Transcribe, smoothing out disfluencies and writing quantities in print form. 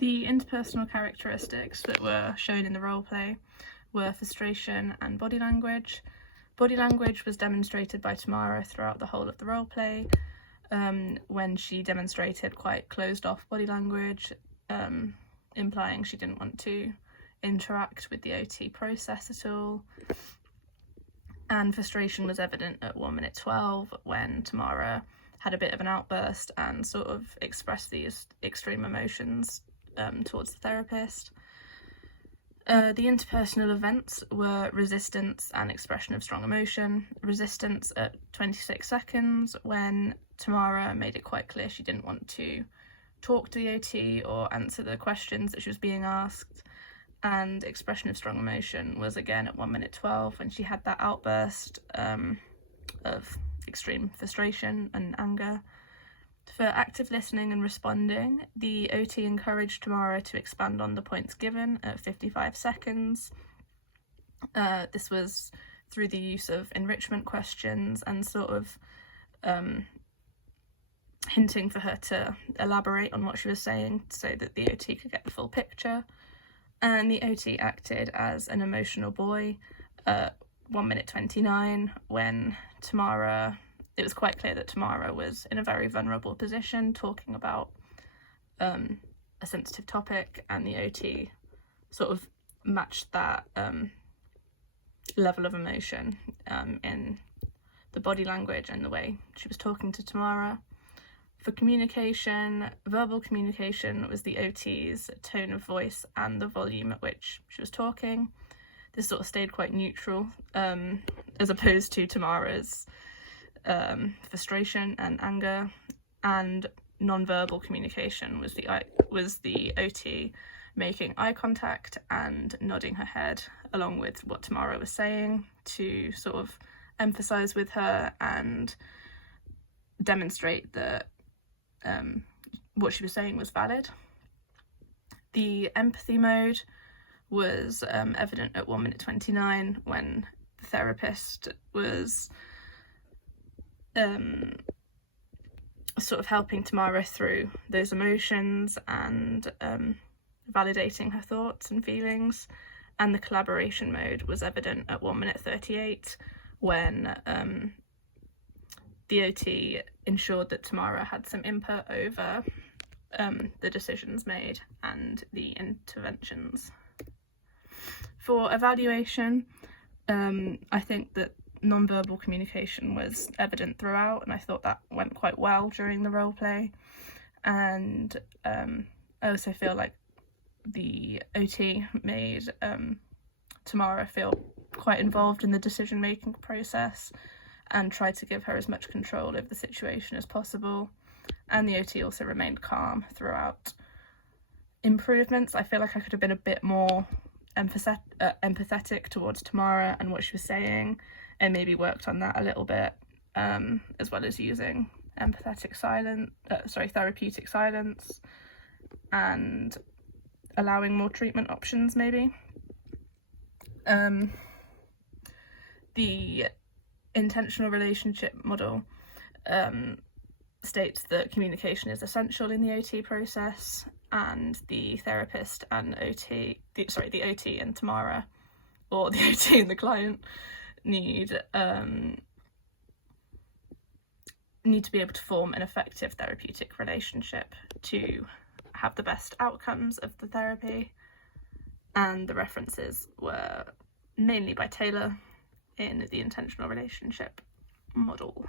The interpersonal characteristics that were shown in the roleplay were frustration and body language. Body language was demonstrated by Tamara throughout the whole of the roleplay, when she demonstrated quite closed off body language, implying she didn't want to interact with the OT process at all. And frustration was evident at 1 minute 12 when Tamara had a bit of an outburst and sort of expressed these extreme emotions towards the therapist. The interpersonal events were resistance and expression of strong emotion. Resistance at 26 seconds when Tamara made it quite clear she didn't want to talk to the OT or answer the questions that she was being asked. And expression of strong emotion was again at 1 minute 12 when she had that outburst of extreme frustration and anger. For active listening and responding, the OT encouraged Tamara to expand on the points given at 55 seconds. This was through the use of enrichment questions and sort of hinting for her to elaborate on what she was saying so that the OT could get the full picture. And the OT acted as an emotional buoy at 1 minute 29 when it was quite clear that Tamara was in a very vulnerable position talking about a sensitive topic, and the OT sort of matched that level of emotion in the body language and the way she was talking to Tamara. For communication, verbal communication was the OT's tone of voice and the volume at which she was talking. This sort of stayed quite neutral, as opposed to Tamara's frustration and anger. And non-verbal communication was the OT making eye contact and nodding her head along with what Tamara was saying to sort of emphasize with her and demonstrate that what she was saying was valid. The empathy mode was evident at 1 minute 29 when the therapist was sort of helping Tamara through those emotions and validating her thoughts and feelings. And the collaboration mode was evident at 1 minute 38 when the OT ensured that Tamara had some input over the decisions made and the interventions. For evaluation, I think that non-verbal communication was evident throughout, and I thought that went quite well during the roleplay. And I also feel like the OT made Tamara feel quite involved in the decision-making process and tried to give her as much control over the situation as possible. And the OT also remained calm throughout. Improvements, I feel like I could have been a bit more empathetic towards Tamara and what she was saying, and maybe worked on that a little bit, as well as using therapeutic silence and allowing more treatment options maybe. The intentional relationship model states that communication is essential in the OT process, and the therapist and the OT and Tamara, or the OT and the client, need to be able to form an effective therapeutic relationship to have the best outcomes of the therapy. And the references were mainly by Taylor in the intentional relationship model.